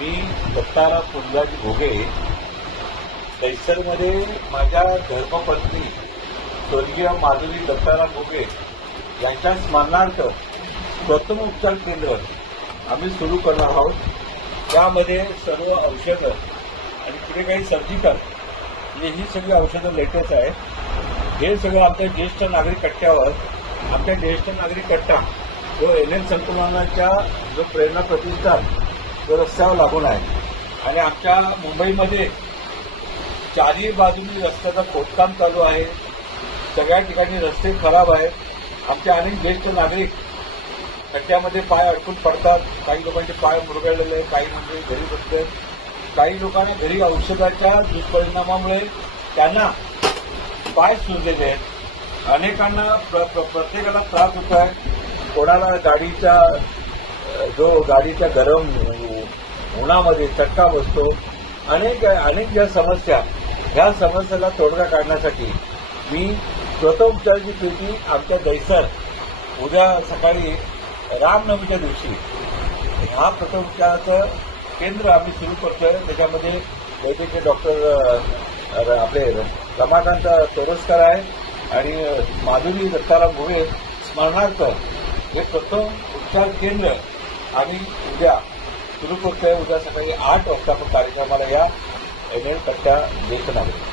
मी दत्ताराम पुंजाजी घोगे दैसरमध्ये माझ्या धर्मपत्नी स्वर्गीय माधुरी दत्ताराम घोगे यांच्या स्मरणार्थ प्रथम उपचार केंद्र आम्ही सुरू करणार आहोत. त्यामध्ये सर्व औषधं आणि पुढे काही सर्जिकल म्हणजे ही सगळी औषधं लेटेस्ट आहेत. हे सगळं आमच्या ज्येष्ठ नागरिक कट्ट्यावर आमच्या ज्येष्ठ नागरिक कट्टा जो NL संकुलाच्या जो प्रेरणा प्रतिष्ठान जो रस्त्यावर लागून आहे आणि आमच्या मुंबईमध्ये चारही बाजूनी रस्त्याचं खोदकाम चालू आहे. सगळ्या ठिकाणी रस्ते खराब आहेत. आमचे अनेक ज्येष्ठ नागरिक खड्ड्यामध्ये पाय अडकून पडतात. काही लोकांचे पाय मुरगळलेले आहेत, काही म्हणजे घरी बसले, काही लोकांना घरी औषधाच्या दुष्परिणामामुळे त्यांना पाय सुजलेले आहेत. अनेकांना प्रत्येकाला त्रास होत आहे. कोणाला गाडीच्या गरम उन्हामध्ये चटका बसतो. अनेक ज्या समस्या ह्या समस्येला तोडगा काढण्यासाठी मी प्रथमोपचाराची पेटी आमच्या दैसर उद्या सकाळी रामनवमीच्या दिवशी हा प्रथमोपचाराचं केंद्र आम्ही सुरू करतोय. त्याच्यामध्ये वैद्यकीय डॉक्टर आपले रमाकांत तोरसकर आहे आणि माधुरी दत्ताराम घोगे स्मरणार्थ हे प्रथम उपचार केंद्र आम्ही उद्या सुरू करतोय. उद्या सकाळी 8 वाजता आपण कार्यक्रमाला या NL कट्टा ज्येष्ठ नागरिक